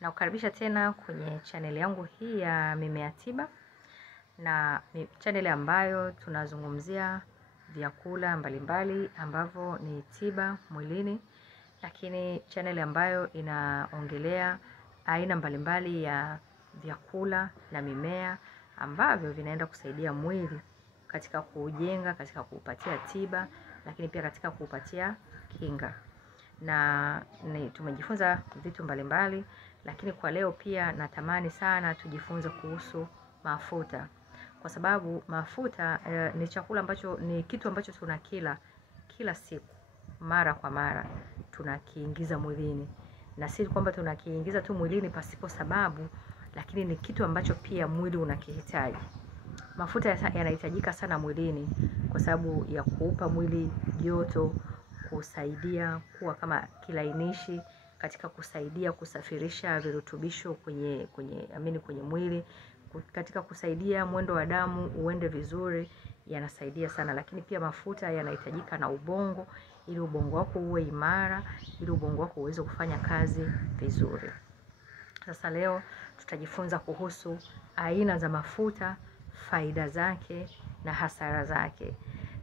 Na kukaribisha tena kwenye channel yangu hii ya Mimea Tiba, na channel ambayo tunazungumzia vyakula mbalimbali ambavyo ni tiba mwilini, lakini channel ambayo inaongelea aina mbalimbali ya vyakula na mimea ambavyo vinaenda kusaidia mwili katika kuujenga, katika kuupatia tiba, lakini pia katika kuupatia kinga. Na tumejifunza vitu mbalimbali, lakini kwa leo pia natamani sana tujifunze kuhusu mafuta, kwa sababu mafuta ni chakula ambacho ni kitu ambacho tunakila kila siku, mara kwa mara tunakiingiza mwilini, na si kwamba tunakiingiza tu mwilini pasipo sababu, lakini ni kitu ambacho pia mwili unakihitaji. Mafuta yanahitajika sana mwilini kwa sababu ya kuupa mwili joto, kusaidia kuwa kama kilainishi, katika kusaidia kusafirisha virutubisho kwenye mwili, katika kusaidia mwendo wa damu uende vizuri, yanasaidia sana. Lakini pia mafuta yanahitajika na ubongo, ili ubongo wako uwe imara, ili ubongo wako uweze kufanya kazi vizuri. Sasa leo tutajifunza kuhusu aina za mafuta, faida zake na hasara zake,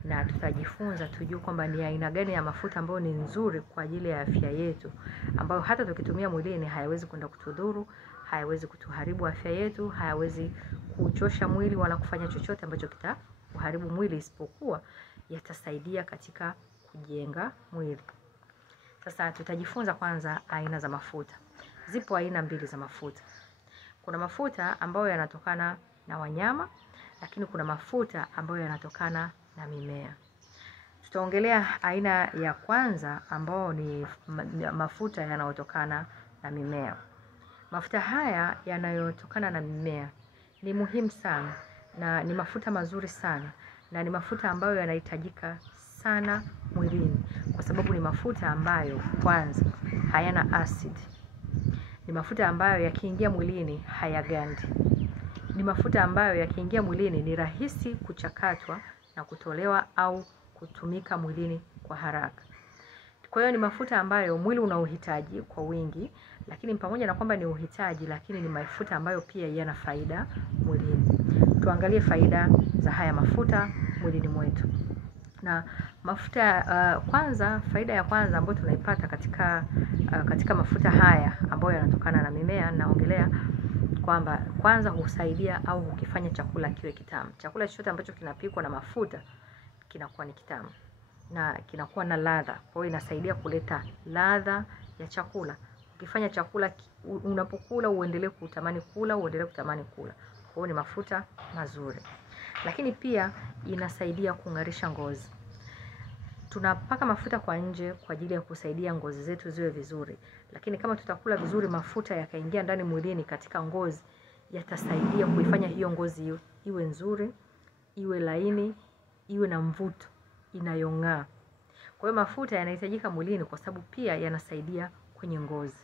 na tutajifunza tujue kwamba ni aina gani ya mafuta ambayo ni nzuri kwa ajili ya afya yetu, ambayo hata tukitumia mwilini hayawezi kwenda kutudhuru, hayawezi kutuharibu afya yetu, hayawezi kuchosha mwili wala kufanya chochote ambacho kitaharibu mwili, isipokuwa yatasaidia katika kujenga mwili. Sasa tutajifunza kwanza aina za mafuta. Zipo aina mbili za mafuta. Kuna mafuta ambayo yanatokana na wanyama, lakini kuna mafuta ambayo yanatokana na mimea. Tutaongelea aina ya kwanza ambayo ni mafuta yanayotokana na mimea. Mafuta haya yanayotokana na mimea ni muhimu sana, na ni mafuta mazuri sana, na ni mafuta ambayo yanahitajika sana mwilini, kwa sababu ni mafuta ambayo kwanza hayana acid. Ni mafuta ambayo yakiingia mwilini hayagandi. Ni mafuta ambayo yakiingia mwilini ni rahisi kuchakatwa na kutolewa au kutumika mwilini kwa haraka. Kwa hiyo ni mafuta ambayo mwili unauhitaji kwa wingi, lakini pamoja na kwamba ni uhitaji, lakini ni mafuta ambayo pia yana faida mwilini. Tuangalie faida za haya mafuta mwilini mwetu. Na mafuta kwanza, faida ya kwanza ambayo tunaipata katika mafuta haya ambayo yanatokana na mimea, naongelea kwamba kwanza husaidia au hukifanya chakula kiwe kitamu. Chakula chochote ambacho kinapikwa na mafuta kinakuwa ni kitamu na kinakuwa na ladha. Kwa hiyo inasaidia kuleta ladha ya chakula. Ukifanya chakula unapokula uendelee kutamani kula, uendelee kutamani kula. Kwa hiyo ni mafuta mazuri. Lakini pia inasaidia kung'arisha ngozi. Tunapaka mafuta kwa nje kwa ajili ya kusaidia ngozi zetu ziwe vizuri, lakini kama tutakula vizuri mafuta yakaingia ndani mwilini katika ngozi, yatasaidia kuifanya hiyo ngozi iwe nzuri, iwe laini, iwe na mvuto, inayong'aa. Kwa hiyo mafuta yanahitajika mwilini kwa sababu pia yanasaidia kwenye ngozi.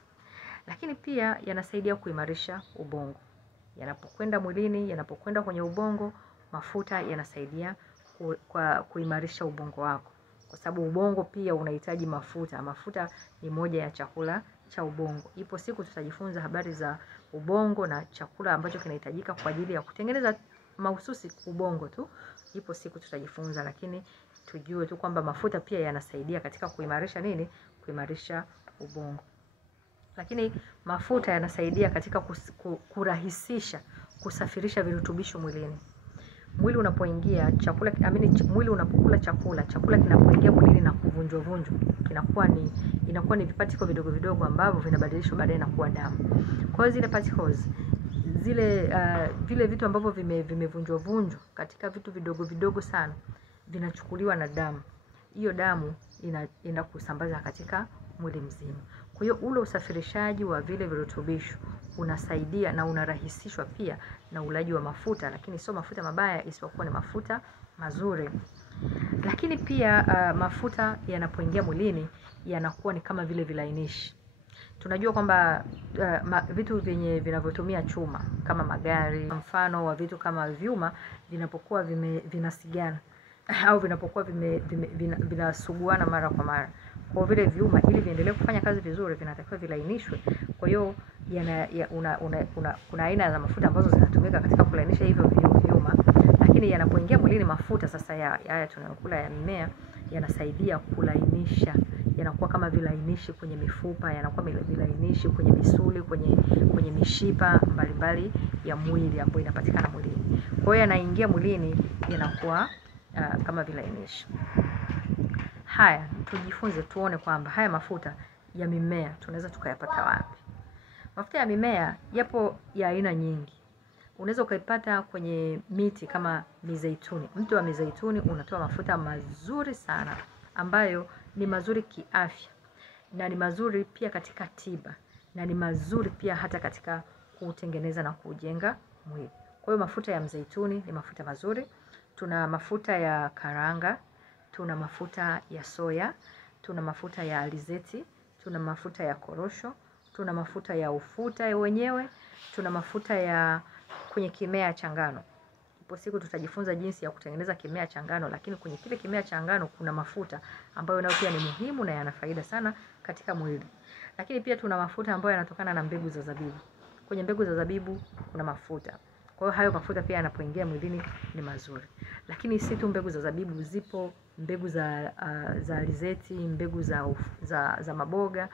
Lakini pia yanasaidia kuimarisha ubongo. Yanapokwenda mwilini, yanapokwenda kwenye ubongo, mafuta yanasaidia kuimarisha ubongo wako, kwa sababu ubongo pia unahitaji mafuta. Mafuta ni moja ya chakula cha ubongo. Ipo siku tutajifunza habari za ubongo na chakula ambacho kinahitajika kwa ajili ya kutengeneza mahususi ubongo tu. Ipo siku tutajifunza, lakini tujue tu kwamba mafuta pia yanasaidia katika kuimarisha nini? Kuimarisha ubongo. Lakini mafuta yanasaidia katika kurahisisha kusafirisha virutubisho mwilini. Mwili unapoingia chakula, mwili unapokula chakula kinapoingia mwilini na kuvunjwa, inakuwa ni vipatiko vidogo vidogo ambavyo vinabadilishwa baadaye na kuwa damu. Kwa hiyo zile particles, vile vitu ambavyo vimevunjwa katika vitu vidogo vidogo sana, vinachukuliwa na damu. Hiyo damu inaenda kusambaza katika mwili mzima. Kwa hiyo ule usafirishaji wa vile virutubisho unasaidia na unarahisishwa pia na ulaji wa mafuta, lakini sio mafuta mabaya, isipokuwa ni mafuta mazuri. Lakini pia mafuta yanapoingia mwilini yanakuwa ni kama vile vilainishi. Tunajua kwamba vitu vinavyotumia chuma kama magari, mfano wa vitu kama vyuma vinapokuwa vinasigana au vinapokuwa vinasuguana mara kwa mara, kwa vile vyuma ili viendelee kufanya kazi vizuri vinatakiwa vilainishwe. Kwa hiyo kuna aina za mafuta ambazo zinatumika katika kulainisha hivyo vyuma, lakini yanapoingia mwilini mafuta sasa haya tunayokula ya mimea yanasaidia kulainisha, yanakuwa kama vilainishi kwenye mifupa, yanakuwa vilainishi kwenye misuli, kwenye mishipa mbalimbali ya mwili ambayo inapatikana mwilini. Kwa hiyo yanaingia mwilini yanakuwa kama vilainishi. Haya, tujifunze tuone kwamba haya mafuta ya mimea tunaweza tukayapata wapi. Mafuta ya mimea yapo ya aina nyingi. Unaweza ukaipata kwenye miti kama mizeituni. Mti wa mizeituni unatoa mafuta mazuri sana ambayo ni mazuri kiafya, na ni mazuri pia katika tiba, na ni mazuri pia hata katika kutengeneza na kujenga mwili. Kwa hiyo mafuta ya mzeituni ni mafuta mazuri. Tuna mafuta ya karanga, tuna mafuta ya soya, tuna mafuta ya alizeti, tuna mafuta ya korosho, tuna mafuta ya ufuta wenyewe, tuna mafuta ya kwenye kimea cha ngano. Ipo siku tutajifunza jinsi ya kutengeneza kimea cha ngano, lakini kwenye kile kimea cha ngano kuna mafuta ambayo nayo pia ni muhimu na yana faida sana katika mwili. Lakini pia tuna mafuta ambayo yanatokana na mbegu za zabibu. Kwenye mbegu za zabibu kuna mafuta. Kwa hiyo hayo mafuta pia yanapoingia mwilini ni mazuri. Lakini si tu mbegu za zabibu, zipo mbegu za alizeti, mbegu za maboga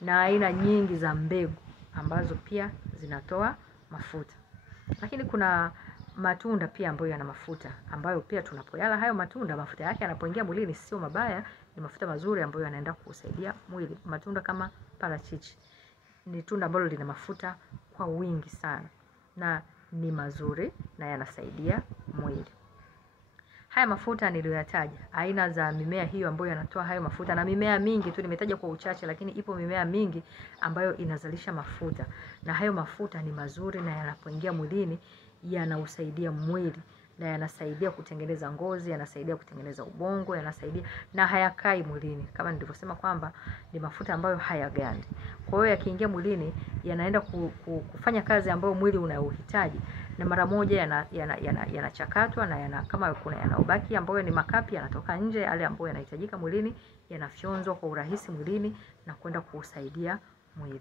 na aina nyingi za mbegu ambazo pia zinatoa mafuta. Lakini kuna matunda pia ambayo yana mafuta, ambayo pia tunapoyala hayo matunda, mafuta yake yanapoingia mwilini sio mabaya, ni mafuta mazuri ambayo yanaenda kusaidia mwili. Matunda kama parachichi ni tunda ambalo lina mafuta kwa wingi sana na ni mazuri na yanasaidia mwili. Haya mafuta niliyoyataja, aina za mimea hiyo ambayo yanatoa hayo mafuta, na mimea mingi tu nimetaja kwa uchache, lakini ipo mimea mingi ambayo inazalisha mafuta, na hayo mafuta ni mazuri na yanapoingia mwilini yanausaidia mwili, na yanasaidia kutengeneza ngozi, yanasaidia kutengeneza ubongo, yanasaidia na hayakai mwilini. Kama nilivyosema kwamba ni mafuta ambayo hayagandi. Kwa hiyo yakiingia mwilini yanaenda kufanya kazi ambayo mwili unauhitaji, na mara moja yanachakatwa na kama kuna yanaobaki ambayo ni makapi yanatoka nje, yale ambayo yanahitajika mwilini yanafyonzwa kwa urahisi mwilini na kwenda kusaidia mwili.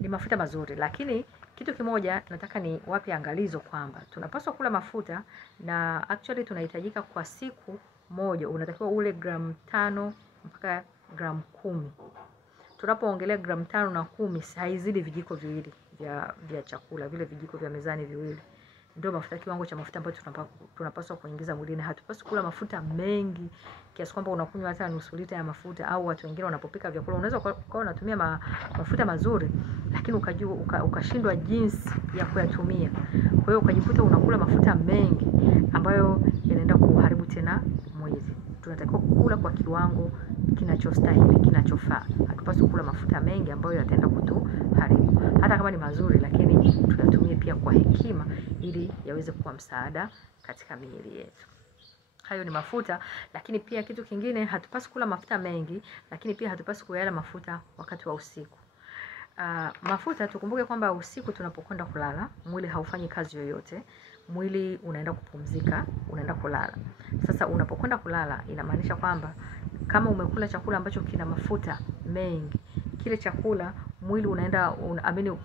Ni mafuta mazuri, lakini kitu kimoja nataka ni wapi angalizo kwamba tunapaswa kula mafuta, na actually tunahitajika kwa siku moja unatakiwa ule gramu 5 mpaka gramu 10. Tunapoongelea gramu 5 na 10 haizidi vijiko viwili vya chakula, vile vijiko vya mezani viwili. Ndio mafuta, kiwango cha mafuta ambayo tunapaswa kuingiza mwilini. Hatupaswi kula mafuta mengi kiasi kwamba unakunywa hata nusu lita ya mafuta, au watu wengine wanapopika vyakula unaweza kwa unatumia mafuta mazuri lakini ukashindwa jinsi ya kuyatumia. Kwa hiyo ukajikuta unakula mafuta mengi ambayo yanaenda kuharibu tena mwili. Tunatakiwa kula kwa kiwango kinachostahili, kinachofaa. Hatupaswi kula mafuta mengi ambayo yataenda kutuharibu. Hata kama ni mazuri, lakini tuyatumie pia kwa hekima ili yaweze kuwa msaada katika miili yetu. Hayo ni mafuta. Lakini pia kitu kingine, hatupaswi kula mafuta mengi, lakini pia hatupaswi kuyala mafuta wakati wa usiku. Mafuta, tukumbuke kwamba usiku tunapokwenda kulala, mwili haufanyi kazi yoyote. Mwili unaenda kupumzika, unaenda kulala. Sasa unapokwenda kulala inamaanisha kwamba kama umekula chakula ambacho kina mafuta mengi, kile chakula mwili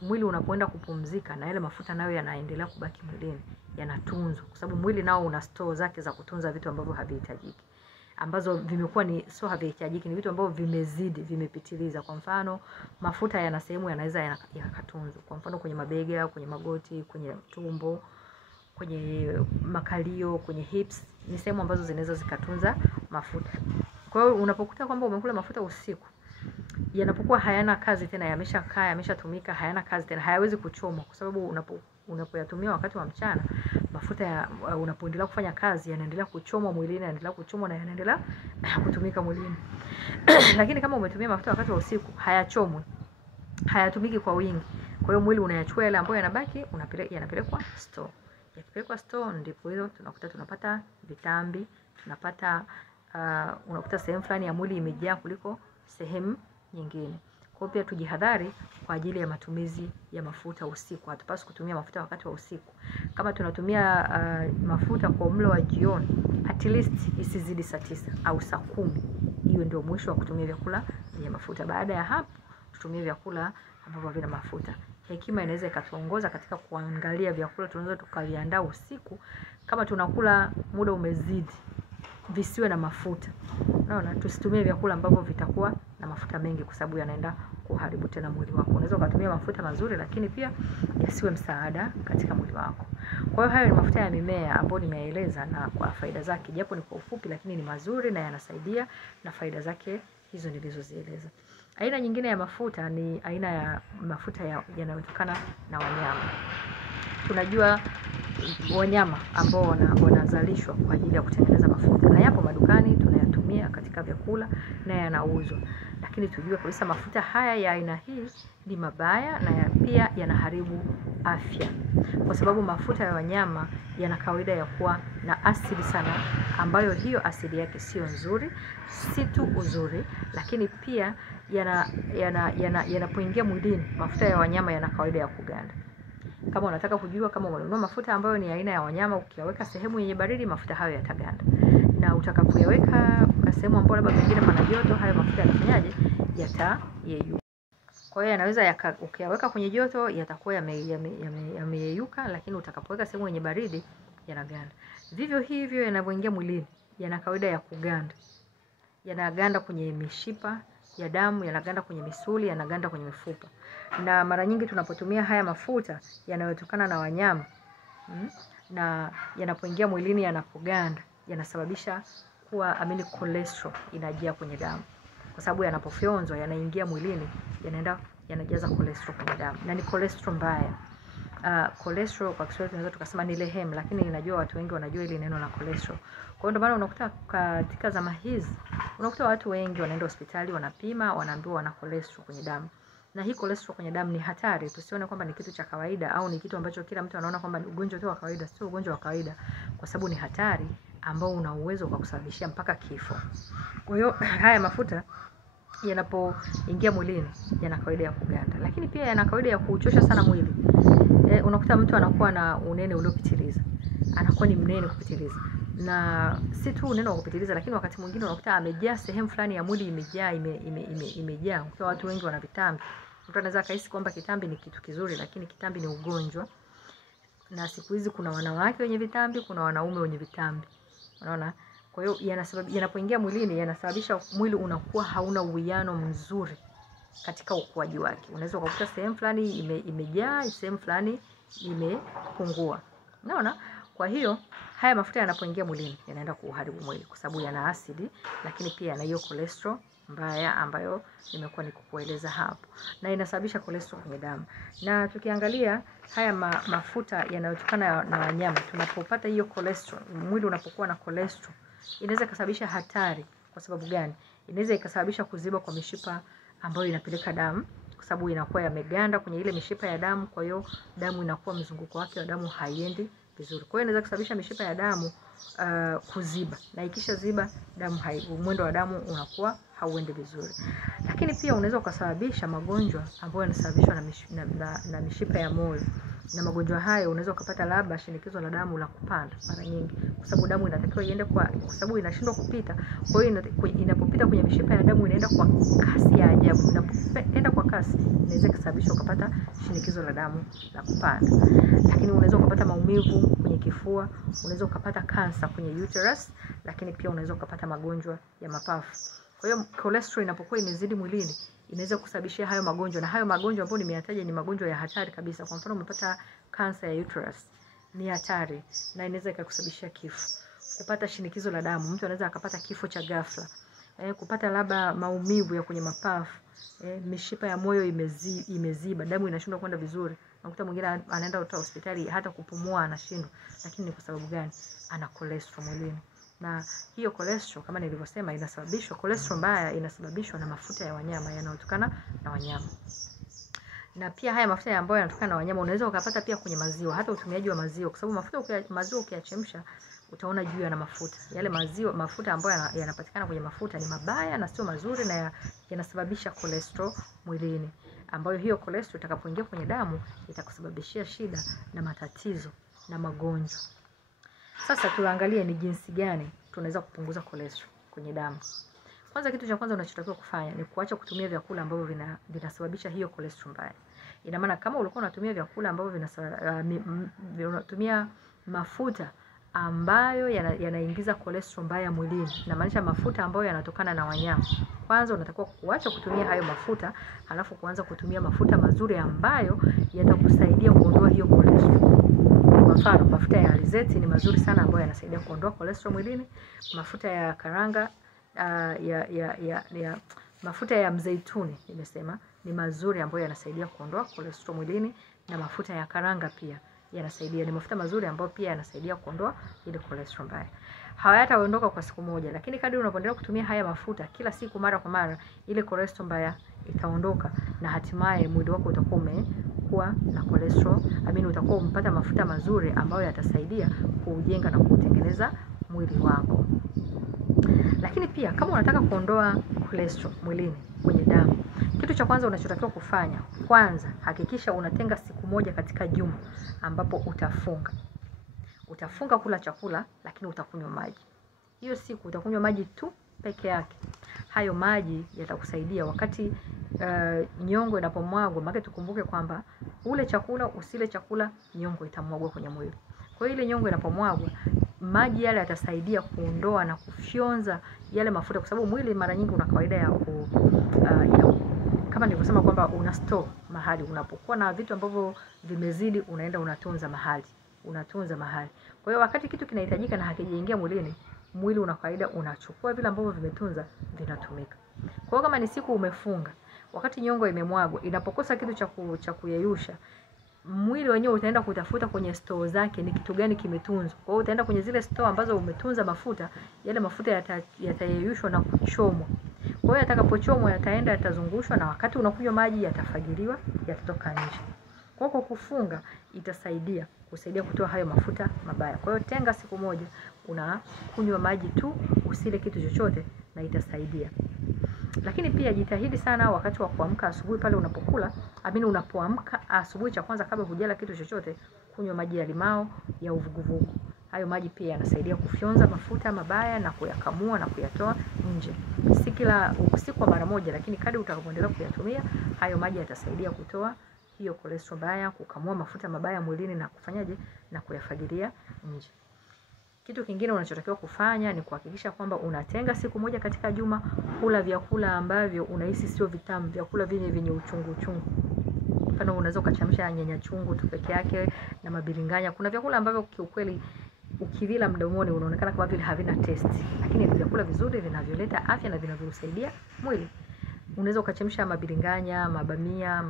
mwili unapoenda kupumzika, na yale mafuta nayo yanaendelea kubaki mwilini, yanatunzwa, kwa sababu mwili nao una store zake za kutunza vitu ambavyo havihitajiki, ambazo vimekuwa sio havihitajiki, ni vitu ambavyo vimezidi, vimepitiliza. Kwa mfano mafuta yana sehemu yanaweza yakatunzwa, kwa mfano kwenye mabega, kwenye magoti, kwenye tumbo, kwenye makalio, kwenye hips, ni sehemu ambazo zinaweza zikatunza mafuta. Kwa hiyo unapokuta kwamba umekula mafuta usiku, yanapokuwa hayana kazi tena, yameshakaa, yameshatumika, hayana kazi tena, hayawezi kuchomwa, kwa sababu unapoyatumia wakati wa mchana, mafuta unapoendelea kufanya kazi yanaendelea kuchomwa mwilini, yanaendelea kuchomwa na yanaendelea kutumika mwilini. Lakini kama umetumia mafuta wakati wa usiku, hayachomwi, hayatumiki kwa wingi. Kwa hiyo mwili unayachukua yale ambayo yanabaki, yanapelekwa store. Yakipelekwa store ndipo hiyo tunakuta tunapata vitambi, tunapata unakuta sehemu fulani ya mwili imejaa kuliko sehemu nyingine. Kwa hiyo pia tujihadhari kwa ajili ya matumizi ya mafuta usiku. Hatupaswi kutumia mafuta wakati wa usiku. Kama tunatumia mafuta kwa mlo wa jioni, at least isizidi saa 9 au saa 10. Hiyo ndio mwisho wa kutumia vyakula vyenye mafuta. Baada ya hapo tutumie vyakula ambavyo vina mafuta. Hekima inaweza ikatuongoza katika kuangalia vyakula tunaweza tukaviandaa usiku, kama tunakula muda umezidi, visiwe na mafuta. Unaona, tusitumie vyakula ambavyo vitakuwa na mafuta mengi kwa sababu yanaenda kuharibu tena mwili wako. Unaweza ukatumia mafuta mazuri lakini pia yasiwe msaada katika mwili wako. Kwa hiyo hayo ni mafuta ya mimea ambayo nimeeleza na kwa faida zake, japo ni kwa ufupi lakini ni mazuri na yanasaidia, na faida zake hizo nilizozieleza. Aina nyingine ya mafuta ni aina ya mafuta yanayotokana na wanyama. Tunajua wanyama ambao wanazalishwa kwa ajili ya kutengeneza mafuta, na yapo madukani tunayatumia katika vyakula na yanauzwa. Lakini tujue kabisa mafuta haya ya aina hii ni mabaya na pia yanaharibu afya. Kwa sababu mafuta ya wanyama yana kawaida ya kuwa na asidi sana, ambayo hiyo asidi yake sio nzuri, si tu uzuri, lakini pia yanapoingia mwilini, mafuta ya wanyama yana kawaida ya kuganda. Kama unataka kujua kama unanunua mafuta ambayo ni aina ya wanyama, ukiyaweka sehemu yenye baridi, mafuta hayo yataganda. Na utakapoyaweka sehemu ambayo labda pengine pana joto, hayo mafuta yatafanyaje? Yatayeyuka. Kwa hiyo yanaweza ukiyaweka kwenye joto yatakuwa yameyeyuka, lakini utakapoweka sehemu yenye baridi yanaganda. Vivyo hivyo yanapoingia mwilini, yana kawaida ya kuganda. Yanaganda kwenye mishipa ya damu, yanaganda kwenye misuli, yanaganda kwenye mifupa. Na mara nyingi tunapotumia haya mafuta yanayotokana na wanyama, na yanapoingia mwilini yanapoganda, yanasababisha kuwa cholesterol inajaa kwenye damu. Kwa sababu yanapofyonzwa yanaingia mwilini, yanajaza cholesterol kwenye damu. Na ni cholesterol mbaya. Cholesterol kwa Kiswahili tunaweza tukasema ni lehemu, lakini ninajua watu wengi wanajua ile neno la cholesterol. Kwa hiyo ndio maana unakuta katika zama hizi unakuta watu wengi wanaenda hospitali, wanapima, wanaambiwa wana cholesterol kwenye damu. Na hii cholesterol kwenye damu ni hatari. Tusione kwamba ni kitu cha kawaida au ni kitu ambacho kila mtu anaona kwamba ni ugonjwa tu wa kawaida. Sio ugonjwa wa kawaida, kwa sababu ni hatari ambao una uwezo wa kusababishia mpaka kifo. Kwa hiyo haya mafuta yanapoingia mwilini yana kawaida ya kuganda, lakini pia yana kawaida ya kuchosha sana mwili. Unakuta mtu anakuwa na unene uliopitiliza, anakuwa ni mnene kupitiliza, na si tu unene wa kupitiliza, lakini wakati mwingine unakuta amejaa sehemu fulani ya mwili imejaa. Unakuta watu wengi wana vitambi. Mtu anaweza kahisi kwamba kitambi ni kitu kizuri, lakini kitambi ni ugonjwa. Na siku hizi kuna wanawake wenye vitambi, kuna wanaume wenye vitambi. Unaona? Kwa hiyo yanapoingia mwilini yanasababisha mwili unakuwa hauna uwiano mzuri katika ukuaji wake. Unaweza kukuta sehemu fulani imejaa, sehemu fulani imepungua. Unaona? Kwa hiyo haya mafuta yanapoingia mwilini yanaenda kuharibu mwili kwa sababu yana asidi, lakini pia yana hiyo cholesterol mbaya ambayo nimekuwa nikukueleza hapo, na inasababisha cholesterol kwenye damu. Na tukiangalia haya mafuta yanayotokana na wanyama, tunapopata hiyo cholesterol, mwili unapokuwa na cholesterol, inaweza kusababisha hatari. Kwa sababu gani? Inaweza ikasababisha kuziba kwa mishipa ambayo inapeleka damu, kwa sababu inakuwa yameganda kwenye ile mishipa ya damu. Kwa hiyo damu inakuwa, mzunguko wake wa damu haiendi vizuri. Kwa hiyo inaweza kusababisha mishipa ya damu kuziba, na ikisha ziba damu mwendo wa damu unakuwa hauendi vizuri. Lakini pia unaweza kusababisha magonjwa ambayo yanasababishwa na mishipa ya moyo. Na magonjwa hayo unaweza kupata labda shinikizo la damu la kupanda mara nyingi, kwa sababu damu inatakiwa iende kwa sababu inashindwa kupita. Kwa hiyo inapopita kwenye mishipa ya damu inaenda kwa kasi ya ajabu. Inapoenda kwa kasi inaweza kusababisha ukapata shinikizo la damu la kupanda. Lakini unaweza kupata maumivu kwenye kifua, unaweza ukapata kansa kwenye uterus, lakini pia unaweza ukapata magonjwa ya mapafu. Kwa hiyo cholesterol inapokuwa imezidi mwilini inaweza kusababishia hayo magonjwa, na hayo magonjwa ambayo nimeyataja ni magonjwa ya hatari kabisa. Kwa mfano umepata kansa ya uterus, ni hatari na inaweza ikakusababishia kifo. Kupata shinikizo la damu, mtu anaweza akapata kifo cha ghafla. Kupata labda maumivu ya kwenye mapafu, mishipa ya moyo imeziba, damu inashindwa kwenda vizuri. Unakuta mwingine anaenda hospitali hata kupumua anashindwa, lakini ni kwa sababu gani? Ana cholesterol mwilini. Na hiyo cholesterol kama nilivyosema inasababishwa, cholesterol mbaya inasababishwa na mafuta ya wanyama yanayotokana na wanyama. Na pia haya mafuta ambayo yanatokana na wanyama unaweza ukapata pia kwenye maziwa, hata utumiaji wa maziwa, kwa sababu maziwa ukiyachemsha utaona juu yana mafuta. Yale mafuta ambayo yanapatikana kwenye mafuta ni mabaya na sio mazuri, na yanasababisha cholesterol mwilini, ambayo hiyo cholesterol itakapoingia kwenye damu itakusababishia shida na matatizo na magonjwa. Sasa tuangalie ni jinsi gani tunaweza kupunguza cholesterol kwenye damu. Kwanza, kitu cha kwanza unachotakiwa kufanya ni kuacha kutumia vyakula ambavyo vinasababisha hiyo cholesterol mbaya. Ina maana kama ulikuwa unatumia vyakula ambavyo unatumia mafuta ambayo yanaingiza cholesterol mbaya mwilini, inamaanisha mafuta ambayo yanatokana na wanyama, kwanza unatakiwa kuacha kutumia hayo mafuta, halafu kuanza kutumia mafuta mazuri ambayo yatakusaidia kuondoa hiyo cholesterol. Kwa mfano, mafuta ya alizeti ni mazuri sana ambayo yanasaidia kuondoa cholesterol mwilini. Mafuta ya karanga, mafuta ya mzeituni nimesema ni mazuri ambayo yanasaidia kuondoa cholesterol mwilini, na mafuta ya karanga pia yanasaidia, ni mafuta mazuri ambayo pia yanasaidia kuondoa ile cholesterol mbaya. Hayataondoka kwa siku moja, lakini kadri unapoendelea kutumia haya mafuta kila siku mara kwa mara, ile cholesterol mbaya itaondoka na hatimaye mwili wako utakuwa umekuwa na cholesterol, utakuwa umepata mafuta mazuri ambayo yatasaidia kuujenga na kutengeneza mwili wako. Lakini pia kama unataka kuondoa cholesterol mwilini kwenye damu, kitu cha kwanza unachotakiwa kufanya, kwanza hakikisha unatenga siku moja katika juma ambapo utafunga kula chakula, lakini utakunywa maji. Hiyo siku utakunywa maji tu peke yake. Hayo maji yatakusaidia wakati nyongo inapomwagwa, maana tukumbuke kwamba ule chakula usile chakula, nyongo itamwagwa kwenye mwili. Kwa hiyo ile nyongo inapomwagwa, maji yale yatasaidia kuondoa na kufyonza yale mafuta, kwa sababu mwili mara nyingi una kawaida ya kama nilivyosema kwamba una store mahali, unapokuwa na vitu ambavyo vimezidi unaenda unatunza mahali. Kwa hiyo wakati kitu kinahitajika na hakijaingia mwilini, mwili una kawaida unachukua vile ambavyo vimetunza vinatumika. Kwa hiyo kama ni siku umefunga, wakati nyongo imemwagwa, inapokosa kitu cha kuyeyusha, mwili wenyewe utaenda kutafuta kwenye store zake ni kitu gani kimetunzwa. Kwa hiyo utaenda kwenye zile store ambazo umetunza mafuta, yale mafuta yatayeyushwa na kuchomwa. Kwa hiyo yatakapochomwa yatazungushwa, na wakati unakunywa maji yatafagiliwa, yatatoka nje. Kwa kufunga itasaidia kutoa hayo mafuta mabaya. Kwa hiyo tenga siku moja unakunywa maji tu, usile kitu chochote, na itasaidia. Lakini pia jitahidi sana wakati wa kuamka asubuhi pale unapoamka asubuhi, cha kwanza kabla hujala kitu chochote, kunywa maji ya limao ya uvuguvugu. Hayo maji pia yanasaidia kufyonza mafuta mabaya na kuyakamua na kuyatoa nje. Si kwa mara moja, lakini kadri utakapoendelea kuyatumia, hayo maji yatasaidia kutoa hiyo cholesterol mbaya, kukamua mafuta mabaya mwilini na kufanyaje, na kuyafagilia nje. Kitu kingine unachotakiwa kufanya ni kuhakikisha kwamba unatenga siku moja katika juma kula vyakula ambavyo unahisi sio vitamu, vyakula vyenye uchungu. Mfano, unaweza ukachemsha nyanya chungu tu peke yake na mabilinganya. Kuna vyakula ambavyo kiukweli ukivila mdomoni unaonekana kama vile havina taste, lakini ni vyakula vizuri vinavyoleta afya na vinavyosaidia mwili. Unaweza ukachemsha mabilinganya, mabamia,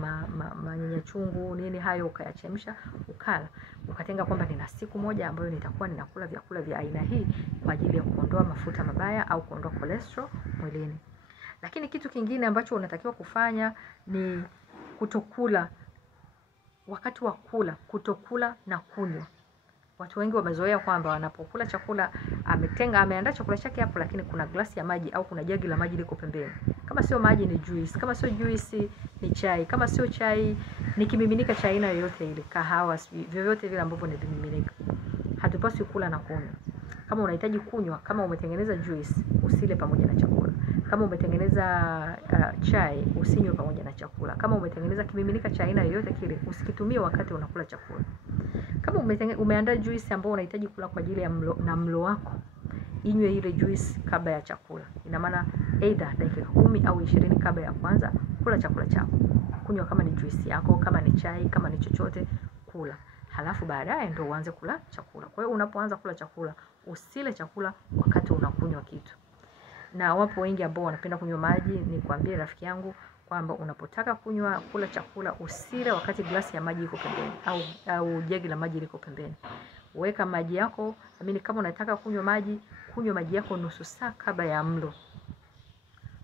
nyanya chungu, nini hayo ukayachemsha, ukala. Ukatenga kwamba nina siku moja ambayo nitakuwa ninakula vyakula vya aina hii kwa ajili ya kuondoa mafuta mabaya au kuondoa cholesterol mwilini. Lakini kitu kingine ambacho unatakiwa kufanya ni kutokula wakati wa kula, kutokula na kunywa. Watu wengi wamezoea kwamba wanapokula chakula ameandaa chakula chake hapo, lakini kuna glasi ya maji au kuna jagi la maji liko pembeni. Kama sio maji ni juice, kama sio juice ni chai, kama sio chai ni kimiminika cha aina yoyote ile, kahawa, vyovyote vile ambavyo ni vimiminika. Hatupaswi kula na kunywa. Kama unahitaji kunywa, kama umetengeneza juice, usile pamoja na chakula. Kama umetengeneza chai, usinywe pamoja na chakula. Kama umetengeneza kimiminika cha aina yoyote kile, usikitumie wakati unakula chakula. Kama umeandaa juice ambayo unahitaji kula kwa ajili ya mlo wako, inywe ile juice kabla ya chakula. Ina maana either dakika 10 au 20 kabla ya kwanza kula chakula chako. Kunywa kama ni juice yako, kama ni chai, kama ni chochote, kula. Halafu baadaye ndio uanze kula chakula. Kwa hiyo unapoanza kula chakula, usile chakula wakati unakunywa kitu. Na wapo wengi ambao wanapenda kunywa maji. Nikwambie rafiki yangu kwamba unapotaka kula chakula, usile wakati glasi ya maji iko pembeni au jagi la maji liko pembeni. Weka maji yako, kama unataka kunywa maji yako nusu saa kabla ya mlo.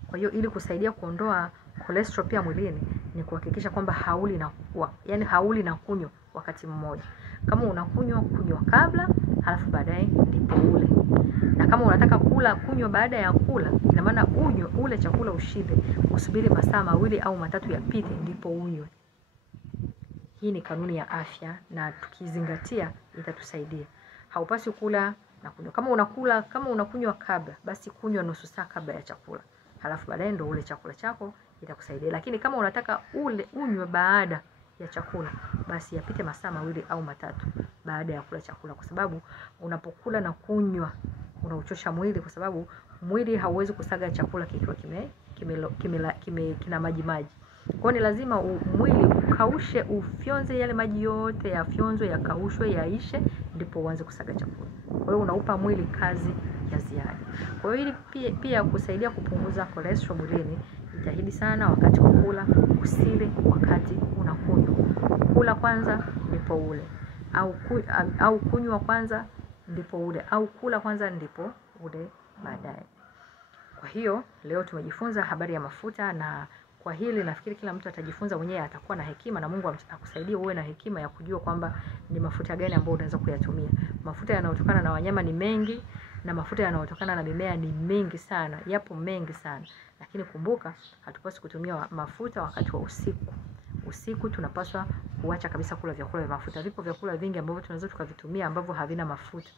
Kwa hiyo ili kusaidia kuondoa cholesterol pia mwilini, ni kuhakikisha kwamba hauli na kunywa wakati mmoja. Kama unakunywa, kunywa kabla, halafu baadaye ndipo ule. Na kama unataka kunywa baada ya kula, ina maana ule chakula ushibe, usubiri masaa 2 au 3 yapite ndipo unywe. Hii ni kanuni ya afya na tukizingatia itatusaidia. Haupaswi kula na kunywa. Kama unakunywa kabla, basi kunywa nusu saa kabla ya chakula. halafu baadaye ndio ule chakula chako, itakusaidia. Lakini kama unataka unywe baada ya chakula, basi yapite masaa 2 au 3 baada ya kula chakula, kwa sababu unapokula na kunywa unauchosha mwili, kwa sababu mwili hauwezi kusaga chakula kikiwa kina maji maji. Kwa hiyo ni lazima mwili ukaushe, ufyonze yale maji yote, yafyonzwe, yakaushwe, yaishe, ndipo uanze kusaga chakula. Kwa hiyo unaupa mwili kazi ya ziada. Kwa hiyo ili pia kusaidia kupunguza cholesterol mwilini, jitahidi sana wakati wa kula usile wakati unakunywa. Kula kwanza ndipo ule, au kunywa kwanza ndipo ule, au kula kwanza ndipo ule baadaye. Kwa hiyo leo tumejifunza habari ya mafuta, na kwa hili nafikiri kila mtu atajifunza mwenyewe, atakuwa na hekima, na Mungu akusaidie uwe na hekima ya kujua kwamba ni mafuta gani ambayo unaweza kuyatumia. Mafuta yanayotokana na wanyama ni mengi, na mafuta yanayotokana na mimea ni mengi sana, yapo mengi sana. Lakini kumbuka, hatupaswi kutumia mafuta wakati wa usiku. Usiku tunapaswa kuacha kabisa kula vyakula vya mafuta. Vipo vyakula vingi ambavyo tunaweza tukavitumia ambavyo havina mafuta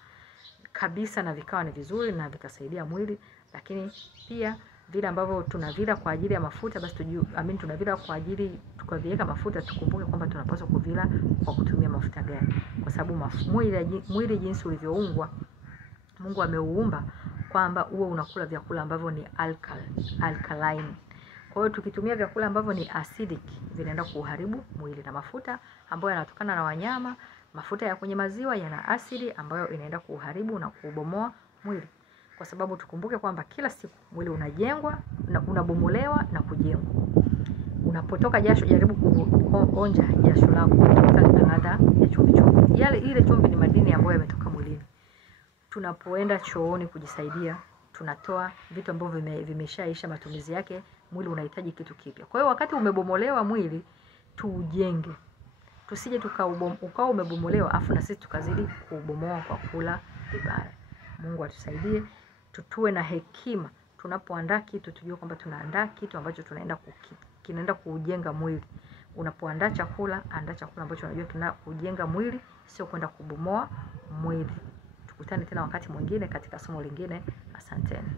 kabisa, na vikawa ni vizuri na vikasaidia mwili. Lakini pia vile ambavyo tunavila kwa ajili ya mafuta, basi tunavila kwa ajili, tukaviweka mafuta, tukumbuke kwamba tunapaswa kuvila kwa kutumia mafuta gani, kwa sababu mwili jinsi ulivyoumbwa, Mungu ameuumba kwamba uwe unakula vyakula ambavyo ni alkaline. Kwa hiyo tukitumia vyakula ambavyo ni acidic, vinaenda kuharibu mwili. Na mafuta ambayo yanatokana na wanyama, mafuta ya kwenye maziwa, yana asidi ambayo inaenda kuharibu na kubomoa mwili. Kwa sababu tukumbuke kwamba kila siku mwili unajengwa na unabomolewa na kujengwa. Unapotoka jasho, jaribu kuonja jasho lako, utakuta lina ladha ya chumvi. Ile chumvi ni madini ambayo yametoka mwilini. Tunapoenda chooni kujisaidia, tunatoa vitu ambavyo vimeshaisha matumizi yake, mwili unahitaji kitu kipya. Kwa hiyo wakati umebomolewa mwili, tuujenge. Tusije ukao umebomolewa afu na sisi tukazidi kubomoa kwa kula vibaya. Mungu atusaidie, tuwe na hekima tunapoandaa kitu, tujue kwamba tunaandaa kitu ambacho kinaenda kujenga mwili. Unapoandaa chakula, andaa chakula ambacho unajua kina kujenga mwili, sio kwenda kubomoa mwili. Tukutane tena wakati mwingine katika somo lingine. Asanteni.